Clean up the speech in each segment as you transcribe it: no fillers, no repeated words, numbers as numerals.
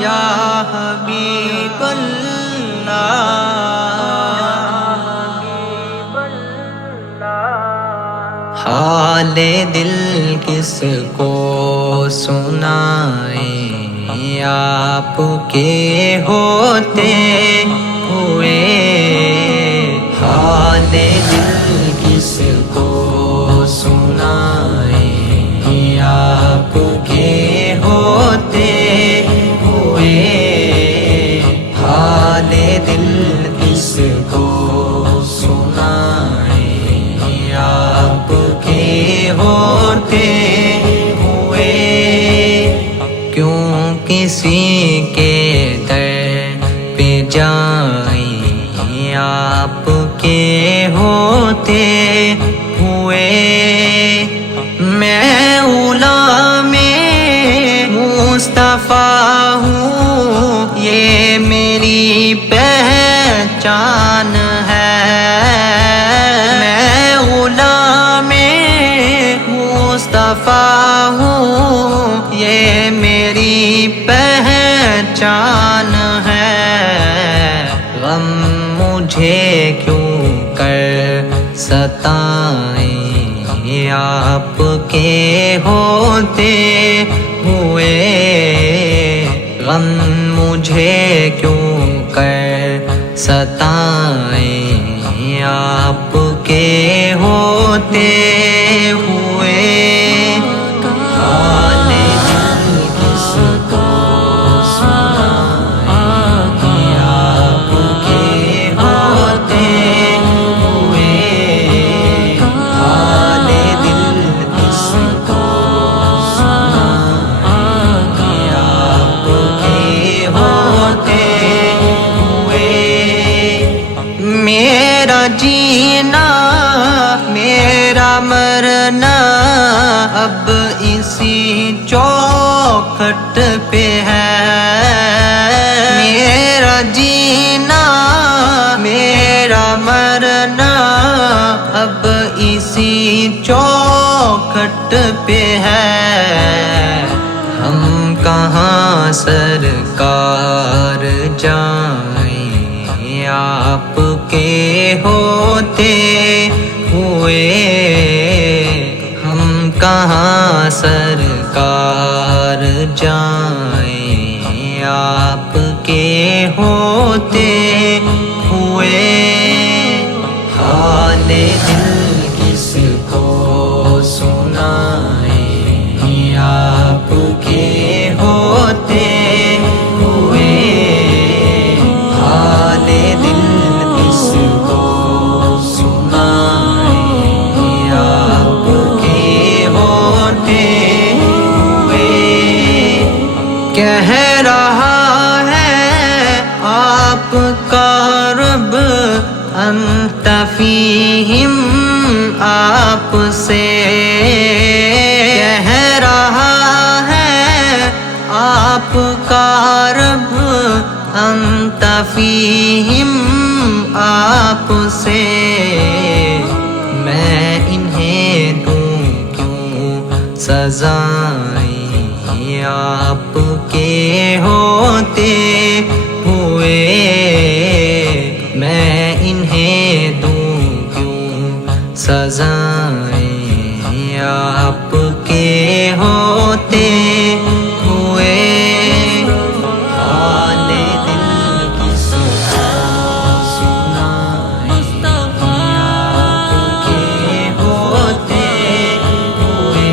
یا حبیب اللہ، حال دل کس کو سنائیں، آپ کے ہوتے ہوئے، حال دل کس کو سنائیں، آپ کے ہوتے ہوئے، حال دل کس کو سنائیں، آپ کے ہوتے ہوئے، کیوں کسی کے در پہ جائیں، آپ کے ہوتے ہوئے، میں غلام مصطفیٰ ہوں، یہ میری پہچان ہے، میں غلام مصطفیٰ ہوں، یہ میری پہچان ہے، غم مجھے کیوں کر ستائیں، آپ کے ہوتے ہوئے، غم مجھے کیوں کر ستائیں، آپ کے ہوتے ہوئے، حال دل کس کو سنائیں، آپ کے ہوتے ہوئے، حال دل کس کو سنائیں، آپ کے ہوتے ہوئے، میرا جینا میرا مرنا اب اسی چوکھٹ پہ ہے، میرا جینا میرا مرنا اب اسی چوکھٹ پہ ہے، ہم کہاں سرکار جائیں، آپ کے ہوتے ہوئے، ہم کہاں سرکار جائیں، آپ کے ہوتے ہوئے، حال دل کس کو سنائیں، آپ کے ہوتے ہوئے، حال دل کس کو سنائیں، آپ کے ہوتے ہوئے، کہہ رہا ہے آپ کا رب انت فیہم، آپ سے کہہ رہا ہے آپ کا رب انت فیہم، آپ سے، میں انہیں دوں کیوں سزائیں، آپ کے ہوتے ہوئے، میں انہیں دوں کیوں سزائیں، آپ کے ہوتے ہوئے، حال دل کس کو سنائیں، آپ کے ہوتے ہوئے،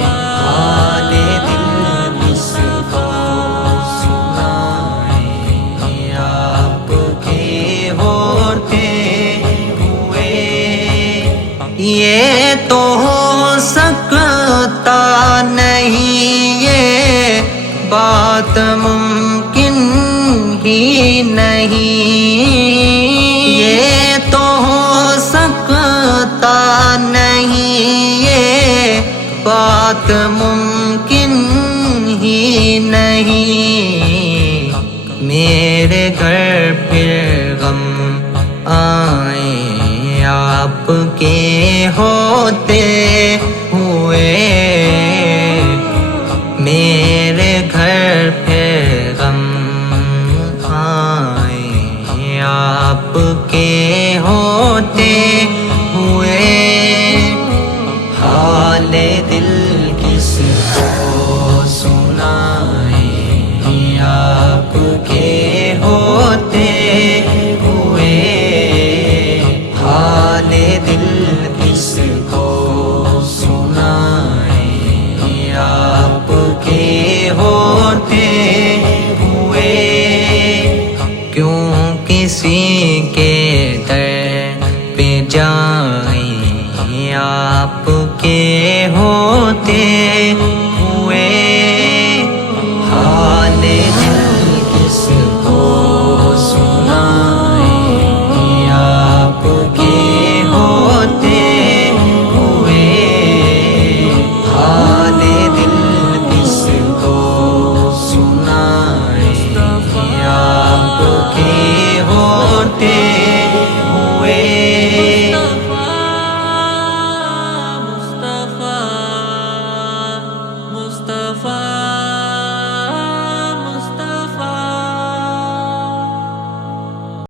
حال دل کس کو سنائیں، آپ کے ہوتے ہوئے، یہ تو ہو سکتا نہیں، یہ بات ممکن ہی نہیں، یہ تو ہو سکتا نہیں، یہ بات ممکن ہی نہیں، میرے گھر پھر غم آئیں، آپ کے ہوتے ہوئے، میں